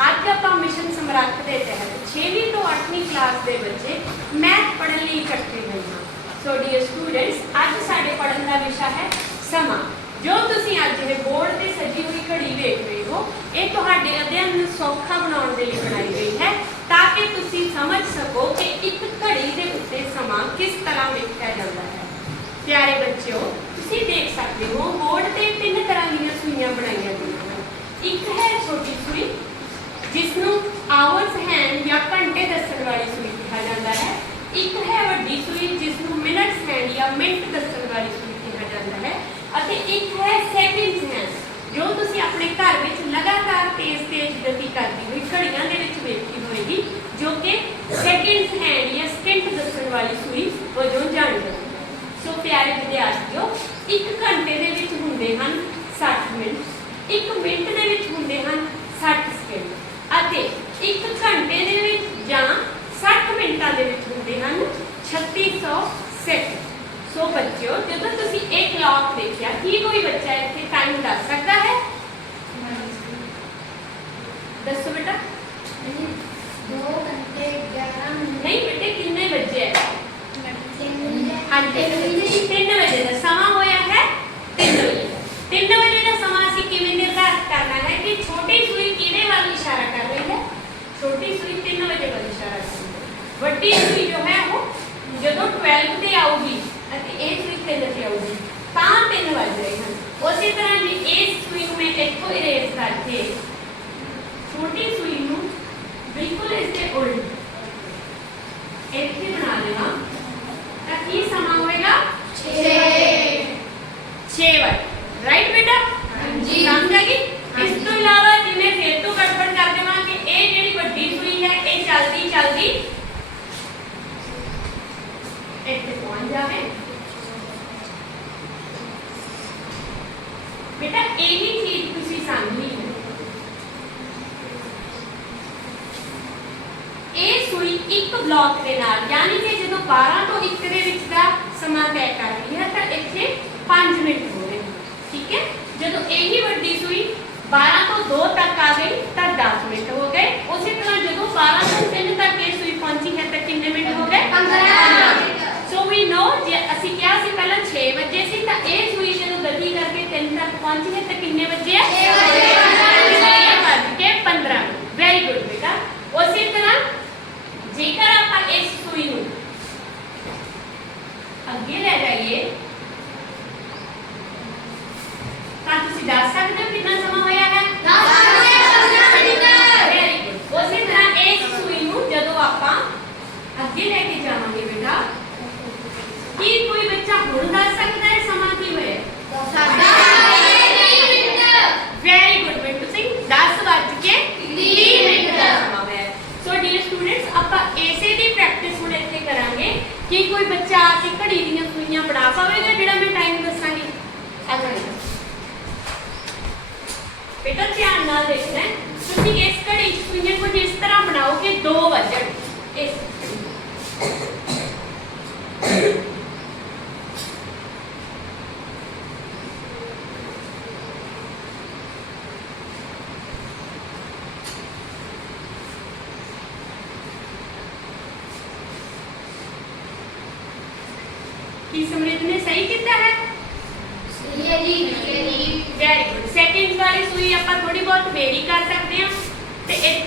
ਅੱਜ ਆਪਾਂ ਮਿਸ਼ਨ ਸਮਰੱਥ ਦੇ ਤਹਿਤ 6ਵੀਂ ਤੋਂ 8ਵੀਂ ਕਲਾਸ ਦੇ ਬੱਚੇ ਮੈਥ ਪੜ੍ਹਨ ਲਈ ਇਕੱਠੇ ਹੋਏ ਹਾਂ। ਸੋ ਡੀਅਰ ਸਟੂਡੈਂਟਸ ਅੱਜ ਸਾਡੇ ਪੜ੍ਹਨ ਦਾ ਵਿਸ਼ਾ ਹੈ ਸਮਾਂ। ਜੋ ਤੁਸੀਂ ਅੱਜ ਇਹ ਬੋਰਡ ਤੇ ਸਜੀ ਹੋਈ ਘੜੀ ਵੇਖ ਰਹੇ ਹੋ, ਇਹ ਤੁਹਾਡੇ ਅਧਿਐਨ ਨੂੰ ਸੌਖਾ ਬਣਾਉਣ ਦੇ ਲਈ ਬਣਾਈ ਗਈ ਹੈ ਤਾਂ ਕਿ ਤੁਸੀਂ ਸਮਝ ਸਕੋ ਕਿ ਇੱਕ ਘੜੀ ਦੇ ਉੱਤੇ ਸਮਾਂ ਕਿਸ ਤਰ੍ਹਾਂ ਵੇਖਿਆ ਜਾਂਦਾ ਹੈ। ਪਿਆਰੇ ਬੱਚਿਓ, ਤੁਸੀਂ ਦੇਖ ਸਕਦੇ ਹੋ, ਬੋਰਡ ਤੇ ਤਿੰਨ ਤਰ੍ਹਾਂ ਦੀਆਂ ਸੂਈਆਂ ਬਣਾਈਆਂ ਗਈਆਂ ਹਨ। ਇੱਕ ਹੈ ਛੋਟੀ ਸੂਈ ਜਿਸ ਨੂੰ ਆਵਰਸ ਹੈਂਡ ਜਾਂ ਘੰਟੇ ਦੱਸਣ ਵਾਲੀ ਸੂਈ ਕਿਹਾ ਜਾਂਦਾ ਹੈ। ਇੱਕ ਹੈ ਵੱਡੀ ਸੂਈ ਜਿਸ ਨੂੰ ਮਿੰਟਸ ਹੈਂਡ ਜਾਂ ਮਿੰਟ ਦੱਸਣ ਵਾਲੀ ਸੂਈ ਕਿਹਾ ਜਾਂਦਾ ਹੈ ਅਤੇ ਇੱਕ ਹੈ ਸੈਕਿੰਡਸ ਹੈਂਡ ਜੋ ਤੁਸੀਂ ਆਪਣੇ ਘਰ ਵਿੱਚ ਲਗਾਤਾਰ ਤੇਜ਼-ਤੇਜ਼ ਗਤੀ ਕਰਦੀ ਹੋਈ ਘੜੀਆਂ ਦੇ ਵਿੱਚ ਵੇਖੀ ਹੋਏਗੀ, ਜੋ ਕਿ ਸੈਕਿੰਡਸ ਹੈਂਡ ਜਾਂ ਸਕਿੰਟ ਦੱਸਣ ਵਾਲੀ ਸੂਈ ਵਜੋਂ ਜਾਣੀ ਜਾਂਦੀ ਹੈ ਸੋ ਪਿਆਰੇ ਵਿਦਿਆਰਥੀਓ, ਇੱਕ ਘੰਟੇ ਦੇ ਵਿੱਚ ਹੁੰਦੇ ਹਨ 60 ਮਿੰਟ ਇੱਕ ਮਿੰਟ ਦੇ ਵਿੱਚ ਹੁੰਦੇ ਹਨ 60 ਸਕਿੰਟ ਅਤੇ ਇੱਕ ਘੰਟੇ ਦੇ ਵਿੱਚ ਜਾਂ 60 ਮਿੰਟਾਂ ਦੇ ਵਿੱਚ ਹੁੰਦੇ ਹਨ 3600 ਸੈਕਿੰਡ ਸੋ ਬੱਚਿਓ ਜਦੋਂ ਤੁਸੀਂ ਇਹ ਕਲੌਕ ਦੇਖਿਆ ਕੀ ਕੋਈ ਬੱਚਾ ਇੱਥੇ ਟਾਈਮ ਦੱਸ ਸਕਦਾ ਹੈ ਦੱਸੋ ਬੇਟਾ ਦੋ ਘੰਟੇ 11 ਮਿੰਟ ਨਹੀਂ ਬੇਟੇ ਕਿੰਨੇ ਵਜੇ ਹੈ ਤਿੰਨ ਹਾਂਜੀ 3 ਵਜੇ ਦਾ ਸਮਾਂ ਹੋਇਆ ਹੈ 3 ਵਜੇ 3 ਵਜੇ ਦਾ ਸਮਾਂ ਅਸੀਂ ਕਿਵੇਂ ਨਿਰਧਾਰਿਤ ਕਰਨਾ ਹੈ ਕਿ ਛੋਟੀ ਸੂਈ ਕਿਹਦੇ ਵੱਲ ਇਸ਼ਾਰਾ ਕਰ ਰਹੀ ਹੈ ਛੋਟੀ ਸੂਈ 3 ਵਜੇ ਵੱਲ ਇਸ਼ਾਰਾ ਕਰ ਰਹੀ ਹੈ ਵੱਡੀ ਸੂਈ ਜੋ ਹੈ ਉਹ ਜਦੋਂ 12 ਤੇ ਆਊਗੀ ਅਤੇ ਇਹ ਸੂਈ 3 ਤੇ ਆਊਗੀ ਤਾਂ 3 ਵੱਜ ਰਹੇ ਹਨ ਉਸੇ ਤਰ੍ਹਾਂ ਜੀ ਇਸ ਸੂਈ ਨੂੰ ਮੈਂ ਇੱਥੋਂ ਇਰੇਜ਼ ਕਰਕੇ ਛੋਟੀ ਸੂਈ ਨੂੰ ਬਿਲਕੁਲ ਇਸ ਦੇ ਉਲਟ ਇੱਥੇ ਬਣਾ ਦੇਵਾਂ। ਤਾਂ ਕੀ ਸਮਾਂ ਹੋਏਗਾ? 6 ਵਜੇ। ਰਾਈਟ ਬੇਟਾ? ਹਾਂਜੀ। ਸਮਝ ਆ ਗਈ ਇਸ ਤੋਂ ਇਲਾਵਾ ਜਿਵੇਂ ਫੇਰ ਤੋਂ ਗੜਬੜ ਕਰ ਦੇਵਾਂ ਕਿ ਇਹ ਜਿਹੜੀ ਵੱਡੀ ਸੂਈ ਹੈ ਇਹ ਚਲਦੀ ਚਲਦੀ ਇੱਥੇ ਪਹੁੰਚ ਜਾਵੇ ਬੇਟਾ, ਇਹੀ ਚੀਜ਼ ਤੁਸੀਂ ਸਮਝਣੀ ਹੈ। ਇਹ ਸੂਈ ਇੱਕ ਬਲੌਕ ਦੇ ਨਾਲ, ਯਾਨੀ ਕਿ ਜਦੋਂ 12 ਤੋਂ 1 ਦੇ ਵਿੱਚ ਦਾ ਸਮਾਂ ਤੈਅ ਕਰ ਰਹੀ ਹੈ, ਤਾਂ ਇੱਥੇ 5 ਮਿੰਟ ਹੋ ਰਹੇ ਹਨ ਠੀਕ ਹੈ ਜਦੋਂ ਇਹੀ ਵੱਡੀ ਸੂਈ 12 ਤੋਂ 2 ਤੱਕ ਆ ਗਈ ਤਾਂ 10 ਮਿੰਟ ਹੋ ਗਏ ਉਸੇ ਤਰ੍ਹਾਂ ਜਦੋਂ 12 ਤੋਂ 3 ਤੱਕ ਇਹ ਸੂਈ ਪਹੁੰਚੀ ਹੈ ਤਾਂ ਕਿੰਨੇ ਮਿੰਟ ਹੋ ਗਏ ਪੰਦਰਾਂ। ਸੋ ਵੀ ਨੋ ਜੇ ਅਸੀਂ ਕਿਹਾ ਸੀ ਪਹਿਲਾਂ 6 ਵਜੇ ਸੀ ਤਾਂ ਇਹ ਸੂਈ ਜਦੋਂ ਗਤੀ ਕਰਕੇ 3 ਤੱਕ ਪਹੁੰਚੀ ਹੈ ਤਾਂ ਕਿੰਨੇ ਵਜੇ ਹੈ ਛੇ ਵਜੇ। ਛੇ ਵੱਜ ਕੇ 15 ਵੈਰੀ ਗੁੱਡ ਬੇਟਾ ਉਸੇ ਤਰ੍ਹਾਂ ਜੇਕਰ ਆਪਾਂ ਇਸ ਸੂਈ ਨੂੰ ਅੱਗੇ ਲੈ ਜਾਈਏ ਤਾਂ ਤੁਸੀਂ ਦੱਸ ਸਕਦੇ ਹੋ ਕਿੰਨਾ ਸਮਾਂ ਹੋਇਆ ਹੈ ਵੈਰੀ ਗੁੱਡ ਉਸੇ ਤਰ੍ਹਾਂ ਇਸ ਸੂਈ ਨੂੰ ਜਦੋਂ ਆਪਾਂ ਅੱਗੇ ਲੈ ਕੇ ਜਾਵਾਂਗੇ ਬੇਟਾ ਕੀ ਕੋਈ ਬੱਚਾ ਹੁਣ ਦੱਸ ਸਕਦਾ ਹੈ ਸਮਾਂ ਕੀ ਹੋਇਆ ਵੈਰੀ ਗੁੱਡ ਬਿੰਦੂ ਸਿੰਘ 10 ਵੱਜ ਕੇ 30 ਮਿੰਟ ਦਾ ਸਮਾਂ ਹੋਇਆ ਸੋ ਡੀਅਰ ਸਟੂਡੈਂਟਸ ਆਪਾਂ ਇਸੇ ਦੀ ਪ੍ਰੈਕਟਿਸ ਹੁਣ ਇੱਥੇ ਕਰਾਂਗੇ ਕੀ ਕੋਈ ਬੱਚਾ ਆ ਕੇ ਘੜੀ ਦੀਆਂ ਸੂਈਆਂ ਬਣਾ ਪਾਵੇਗਾ ਜਿਹੜਾ ਮੈਂ ਟਾਈਮ ਦੱਸਾਂਗੀ? ਆ ਬੇਟਾ, ਧਿਆਨ ਨਾਲ ਦੇਖਣਾ ਤੁਸੀਂ ਇਸ ਘੜੀ ਸੂਈਆਂ ਕੁਝ ਇਸ ਤਰ੍ਹਾਂ ਬਣਾਓ ਕਿ 2 ਵਜਣ। ਇਸ ਕੀ ਸਮਰਿਤ ਨੇ ਸਹੀ ਕੀਤਾ ਹੈ? ਸਹੀ ਹੈ ਜੀ ਵੈਰੀ ਗੁੱਡ ਸੈਕਿੰਡ ਵਾਲੀ ਸੂਈ ਆਪਾਂ ਥੋੜੀ ਬਹੁਤ ਬੇਰੀ ਕਰ ਸਕਦੇ ਹਾਂ। ਤੇ